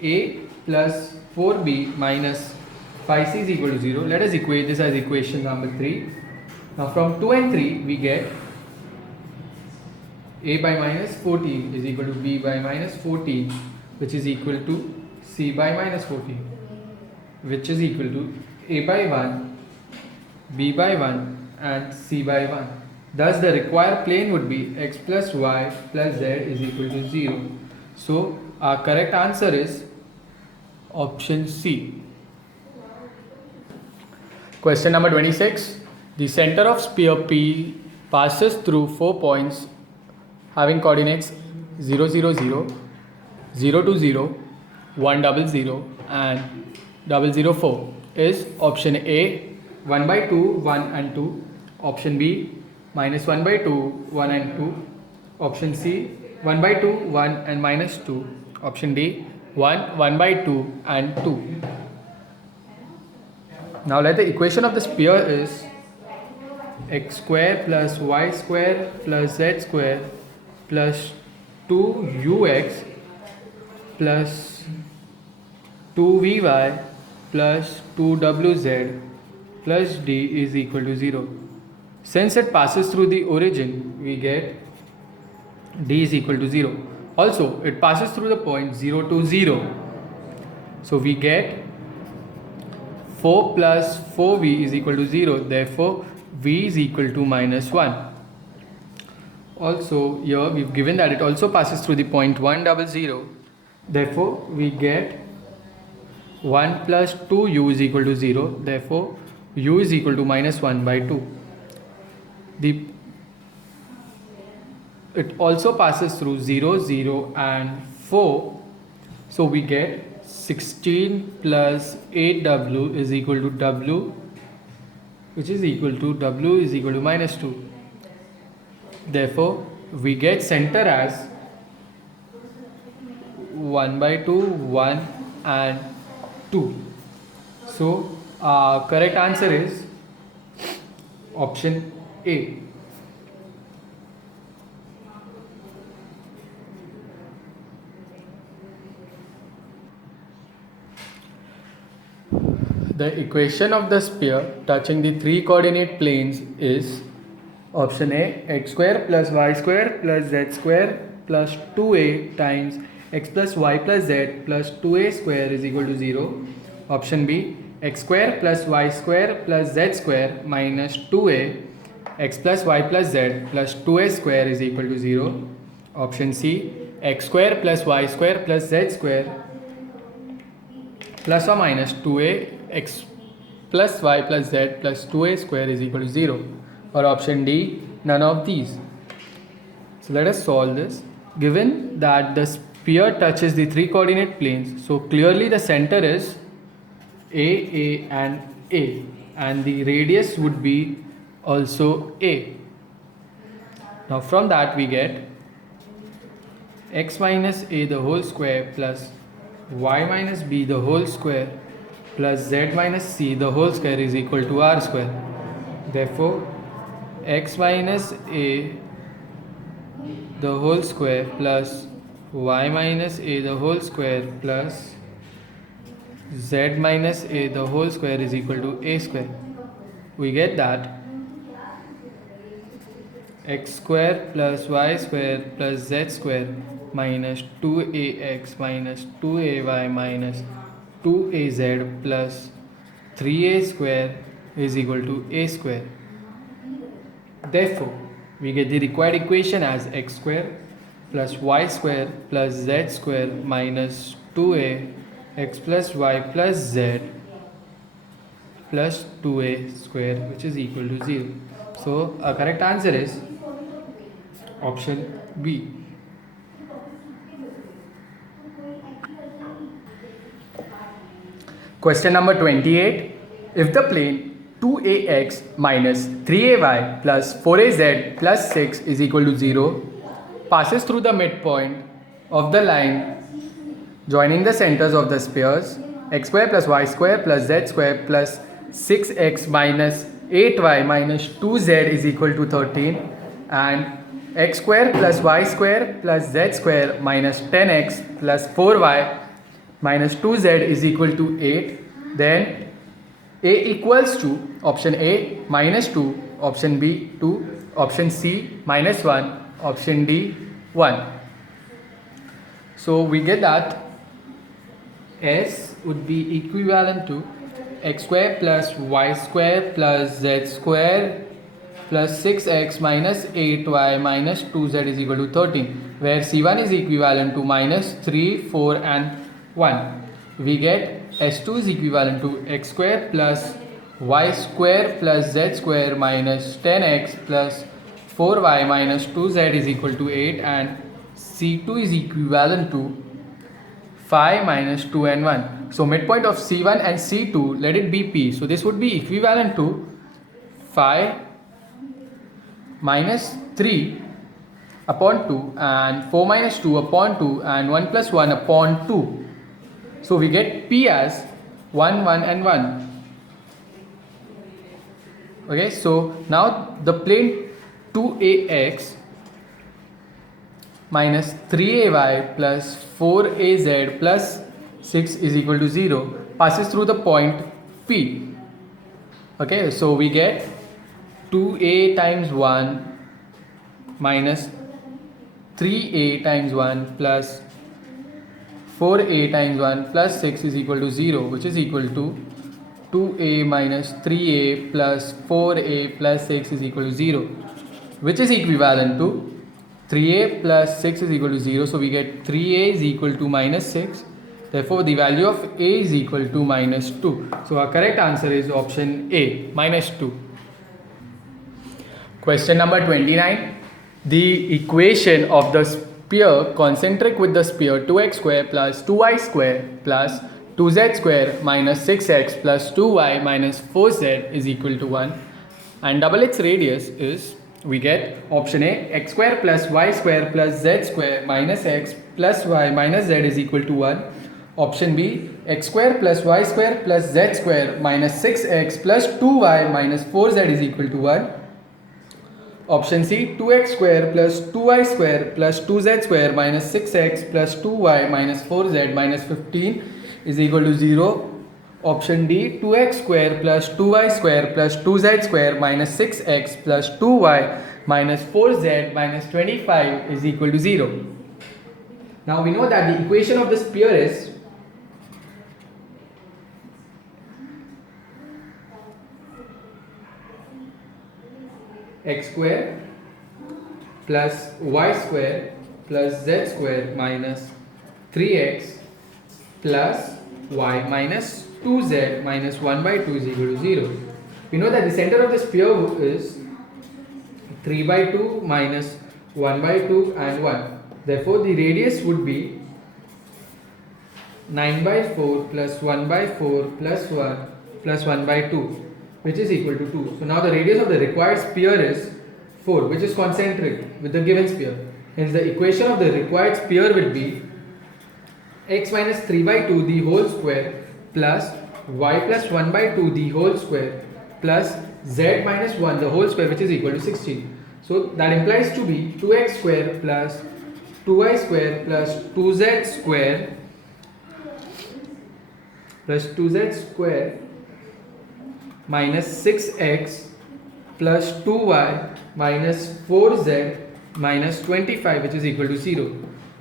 a plus 4b minus 5c is equal to 0. Let us equate this as equation number 3. Now from 2 and 3 we get a by minus 14 is equal to b by minus 14, which is equal to c by minus 14, which is equal to a by 1, b by 1 and c by 1. Thus the required plane would be x plus y plus z is equal to 0. So our correct answer is option C. Question number 26. The center of sphere P passes through 4 points having coordinates 0, 0, 0, 0, 2, 0, 1, 0, 0 and 0, 0, 4 is option A 1 by 2, 1 and 2, option B minus 1 by 2, 1 and 2, option C 1 by 2, 1 and minus 2, option D 1, 1 by 2 and 2. Now let the equation of the sphere is x square plus y square plus z square plus 2ux plus 2vy plus 2wz plus d is equal to 0. Since it passes through the origin, we get d is equal to 0. Also, it passes through the point 0 to 0. So we get 4 plus 4v is equal to 0. Therefore, v is equal to minus 1. Also, here we've given that it also passes through the point 1, 0, 0. Therefore, we get 1 plus 2u is equal to 0. Therefore, u is equal to minus 1 by 2. It also passes through 0, 0 and 4. So we get 16 plus 8w is equal to w, which is equal to w is equal to minus 2. Therefore, we get center as 1 by 2, 1 and 2. So, our correct answer is option A. The equation of the sphere touching the three coordinate planes is option A x square plus y square plus z square plus 2a times x plus y plus z plus 2a square is equal to 0. Option B x square plus y square plus z square minus 2a x plus y plus z plus 2a square is equal to 0. Option C x square plus y square plus z square plus or minus 2a x plus y plus z plus 2a square is equal to 0. Or option D, none of these. So let us solve this. Given that the sphere touches the three coordinate planes, so clearly the center is A and the radius would be also A. Now from that we get x minus a the whole square plus y minus b the whole square plus z minus c the whole square is equal to r square. Therefore, x minus a the whole square plus y minus a the whole square plus z minus a the whole square is equal to a square. We get that x square plus y square plus z square minus 2ax minus 2ay minus 2az plus 3a square is equal to a square. Therefore, we get the required equation as x square plus y square plus z square minus 2a x plus y plus z plus 2a square, which is equal to 0. So, our correct answer is option B. Question number 28. If the plane 2ax minus 3ay plus 4az plus 6 is equal to 0 passes through the midpoint of the line joining the centers of the spheres x square plus y square plus z square plus 6x minus 8y minus 2z is equal to 13 and x square plus y square plus z square minus 10x plus 4y minus 2z is equal to 8, then a equals to option A minus 2, option B 2, option C minus 1, option D 1. So we get that S would be equivalent to x square plus y square plus z square plus 6x minus 8y minus 2z is equal to 13, where C1 is equivalent to minus 3, 4 and 1. We get S2 is equivalent to x square plus y square plus z square minus 10x plus 4y minus 2z is equal to 8, and C2 is equivalent to 5 minus 2 and 1. So midpoint of C1 and C2, let it be P. So this would be equivalent to 5 minus 3 upon 2 and 4 minus 2 upon 2 and 1 plus 1 upon 2. So we get P as 1, 1 and 1. Okay, so now the plane 2ax minus 3ay plus 4az plus 6 is equal to 0 passes through the point P. Okay, so we get 2a times 1 minus 3a times 1 plus 4a times 1 plus 6 is equal to 0, which is equal to 2a minus 3a plus 4a plus 6 is equal to 0, which is equivalent to 3a plus 6 is equal to 0. So we get 3a is equal to minus 6. Therefore, the value of a is equal to minus 2. So our correct answer is option A, minus 2. Question number 29. The equation of the sphere concentric with the sphere 2x square plus 2y square plus 2z square minus 6x plus 2y minus 4z is equal to 1, and double its radius is, we get option A, x square plus y square plus z square minus x plus y minus z is equal to 1. Option B, x square plus y square plus z square minus 6x plus 2y minus 4z is equal to 1. Option C, 2x square plus 2y square plus 2z square minus 6x plus 2y minus 4z minus 15 is equal to 0. Option D, 2x square plus 2y square plus 2z square minus 6x plus 2y minus 4z minus 25 is equal to 0. Now we know that the equation of the sphere is x square plus y square plus z square minus 3x plus y minus 2z minus 1 by 2 is equal to 0. We know that the center of the sphere is 3 by 2 minus 1 by 2 and 1. Therefore, the radius would be 9 by 4 plus 1 by 4 plus 1 plus 1 by 2, which is equal to 2. So now the radius of the required sphere is 4, which is concentric with the given sphere. Hence the equation of the required sphere will be x minus 3 by 2 the whole square plus y plus 1 by 2 the whole square plus z minus 1 the whole square, which is equal to 16. So that implies to be 2x square plus 2y square plus 2z square plus 2z square minus 6x plus 2y minus 4z minus 25, which is equal to 0.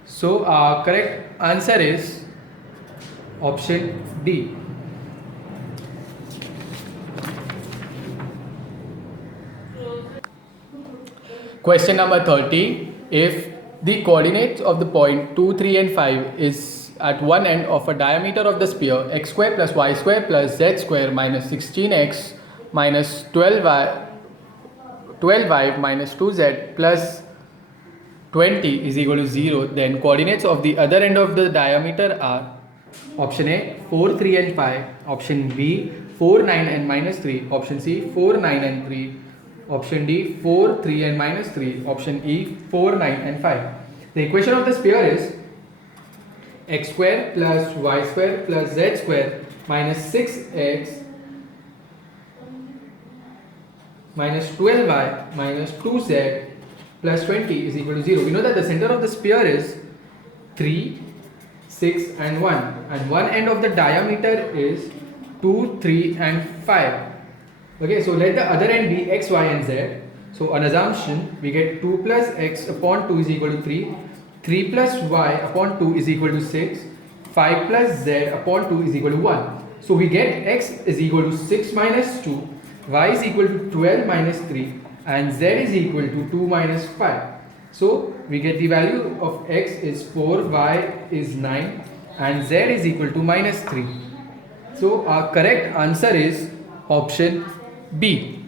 So our correct answer is option D. Question number 30. If the coordinates of the point 2, 3 and 5 is at one end of a diameter of the sphere x square plus y square plus z square minus 16x minus 12y minus 2z plus 20 is equal to 0, then coordinates of the other end of the diameter are option A 4, 3 and 5, option B 4, 9 and minus 3, option C 4, 9 and 3, option D 4, 3 and minus 3, option E 4, 9 and 5. The equation of the sphere is x square plus y square plus z square minus 6x minus 12y minus 2z plus 20 is equal to 0. We know that the center of the sphere is 3, 6 and 1, and one end of the diameter is 2, 3 and 5. Okay, so let the other end be x, y and z. So on assumption, we get 2 plus x upon 2 is equal to 3, 3 plus y upon 2 is equal to 6, 5 plus z upon 2 is equal to 1. So we get x is equal to 6 minus 2, y is equal to 12 minus 3 and z is equal to 2 minus 5. So we get the value of x is 4, y is 9 and z is equal to minus 3. So our correct answer is option B.